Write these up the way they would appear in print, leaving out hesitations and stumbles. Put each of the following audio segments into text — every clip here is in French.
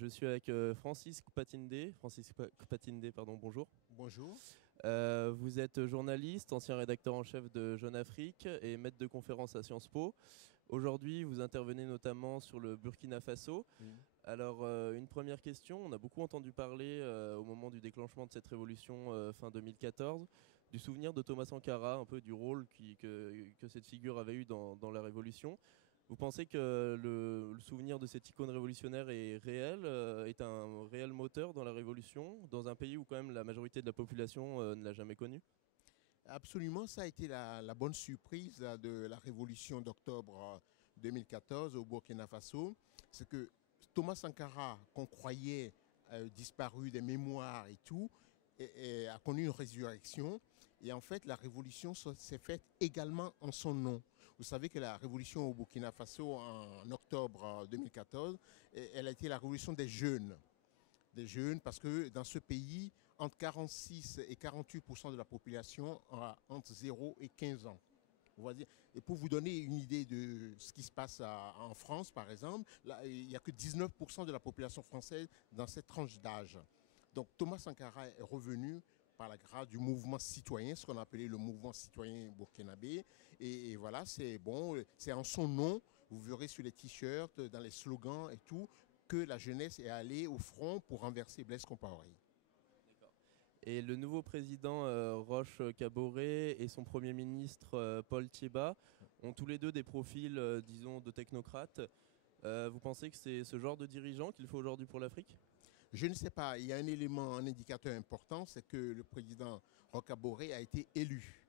Je suis avec Francis Kupatinde. Kupatinde, pardon, bonjour. Bonjour. Vous êtes journaliste, ancien rédacteur en chef de Jeune Afrique et maître de conférences à Sciences Po. Aujourd'hui, vous intervenez notamment sur le Burkina Faso. Alors, une première question. On a beaucoup entendu parler au moment du déclenchement de cette révolution fin 2014, du souvenir de Thomas Sankara, un peu du rôle que cette figure avait eu dans la révolution. Vous pensez que le souvenir de cette icône révolutionnaire est réel, est un réel moteur dans la révolution, dans un pays où quand même la majorité de la population ne l'a jamais connu? Absolument, ça a été la bonne surprise de la révolution d'octobre 2014 au Burkina Faso. C'est que Thomas Sankara, qu'on croyait disparu des mémoires et tout, a connu une résurrection. Et en fait, la révolution s'est faite également en son nom. Vous savez que la révolution au Burkina Faso en octobre 2014, elle a été la révolution des jeunes. Des jeunes, parce que dans ce pays, entre 46 et 48% de la population a entre 0 et 15 ans. Et pour vous donner une idée de ce qui se passe en France, par exemple, là, il n'y a que 19% de la population française dans cette tranche d'âge. Donc Thomas Sankara est revenu par la grâce du mouvement citoyen, ce qu'on appelait le mouvement citoyen burkinabé. Et voilà, c'est bon, c'est en son nom, vous verrez sur les t-shirts, dans les slogans et tout, que la jeunesse est allée au front pour renverser Blaise Compaoré. Et le nouveau président Roch Kaboré et son premier ministre Paul Thiéba ont tous les deux des profils, disons, de technocrates. Vous pensez que c'est ce genre de dirigeant qu'il faut aujourd'hui pour l'Afrique? Je ne sais pas, il y a un élément, un indicateur important, c'est que le président Roch Kaboré a été élu.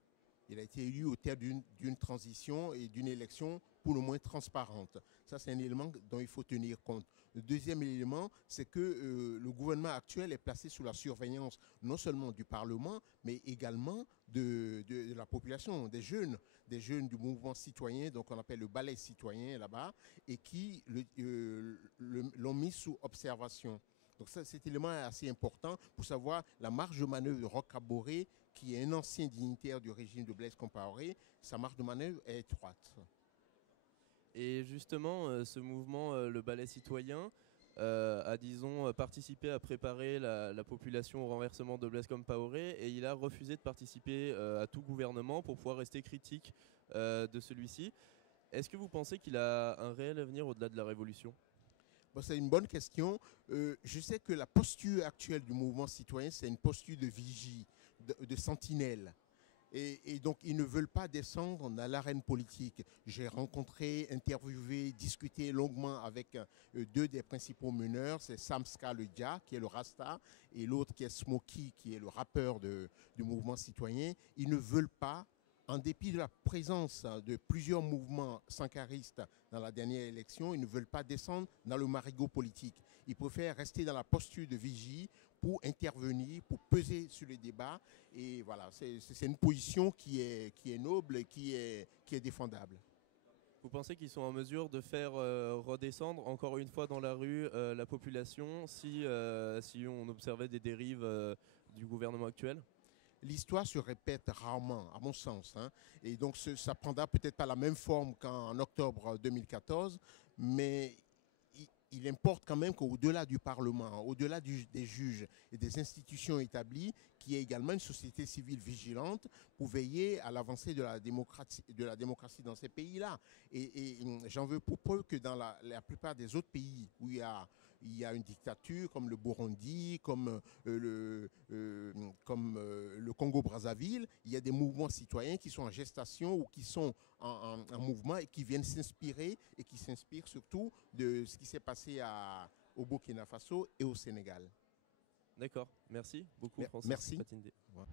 Il a été élu au terme d'une transition et d'une élection pour le moins transparente. Ça, c'est un élément dont il faut tenir compte. Le deuxième élément, c'est que le gouvernement actuel est placé sous la surveillance non seulement du Parlement, mais également de la population, des jeunes du mouvement citoyen, donc on appelle le balai citoyen là-bas, et qui l'ont mis sous observation. Donc ça, cet élément est assez important pour savoir la marge de manœuvre de Roch Kaboré, qui est un ancien dignitaire du régime de Blaise Compaoré. Sa marge de manœuvre est étroite. Et justement, ce mouvement, le balai citoyen, a, disons, participé à préparer la population au renversement de Blaise Compaoré et il a refusé de participer à tout gouvernement pour pouvoir rester critique de celui-ci. Est-ce que vous pensez qu'il a un réel avenir au-delà de la révolution? Bon, c'est une bonne question. Je sais que la posture actuelle du mouvement citoyen, c'est une posture de vigie, de sentinelle. Et donc, ils ne veulent pas descendre dans l'arène politique. J'ai rencontré, interviewé, discuté longuement avec deux des principaux meneurs. C'est Samska le Dia, qui est le Rasta, et l'autre qui est Smokey, qui est le rappeur du mouvement citoyen. Ils ne veulent pas, en dépit de la présence de plusieurs mouvements sankaristes dans la dernière élection, ils ne veulent pas descendre dans le marigot politique. Ils préfèrent rester dans la posture de vigie pour intervenir, pour peser sur les débats. Et voilà, c'est une position qui est noble et qui est défendable. Vous pensez qu'ils sont en mesure de faire redescendre encore une fois dans la rue la population si on observait des dérives du gouvernement actuel? L'histoire se répète rarement, à mon sens. Et donc, ça prendra peut-être pas la même forme qu'en octobre 2014, mais il importe quand même qu'au-delà du Parlement, au-delà des juges et des institutions établies, qu'il y ait également une société civile vigilante pour veiller à l'avancée de la démocratie dans ces pays-là. Et j'en veux pour preuve que dans la plupart des autres pays où il y a une dictature, comme le Burundi, comme le Congo-Brazzaville, il y a des mouvements citoyens qui sont en gestation ou qui sont en mouvement et qui viennent s'inspirer et qui s'inspirent surtout de ce qui s'est passé au Burkina Faso et au Sénégal. D'accord, merci beaucoup Francis Merci. Kupatinde. Ouais.